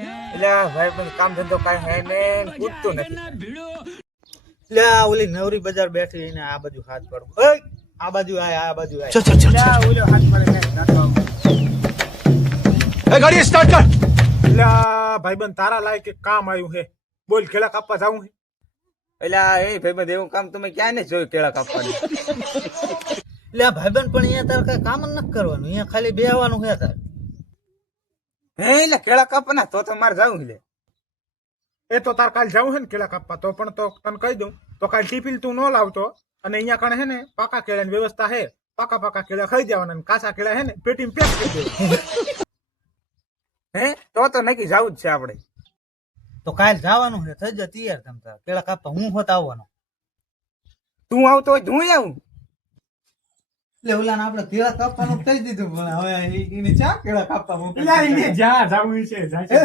એટલે ભાઈ પણ કામ ધંધો કઈ હે ને પૂછતું નથી. લે ઓલી નવરી બજાર બેઠી ને આ બાજુ હાથ પડું આ બાજુ આય આ બાજુ આય ઓલો હાથ પડે ને નાખવા. गाड़ी स्टार्ट कर। એટલે ભાઈબંધ તારા લાયક એક કામ આવ્યું હે. બોલ કેળા કાપવા જાવું હે? એટલે એ ભાઈબંધ એવું કામ તમે ક્યાં ને જોયું કેળા કાપવાનું? લે ભાઈબંધ પણ અહીંયા તારે કઈ કામ જ નથી કરવાનું, અહીંયા ખાલી બેહવાનું છે તારે. હે એટલે કેળા કાપવાના તો મારે જાવું લે. એ તો તાર કાલ જાવું હે ને કેળા કાપવા, તો પણ તો તને કહી દઉં તો કાલ ટિફિન તું ન લાવતો, અને અહીંયા કણે હે ને પાકા કેળાની વ્યવસ્થા હે. પાકા કેળા ખાઈ જવાના, કાચા કેળા હે ને પેટીમાં પેક કરી દેવાના. હે તો નક્કી જાવું જ છે આપણે. તો કાલ જવાનું છે, થઈ જા તૈયાર તમ તાર કેળા કાપવા. હું હોત આવવાનો. તું આવતો હોય તો હું આવું. એટલે ઓલા આપણે કેળા કાપવાનું કહી દીધું, પણ હવે એને ચા કેળા કાપવા મોકલી. એટલે એને જ્યાં જાવું છે જાય છે.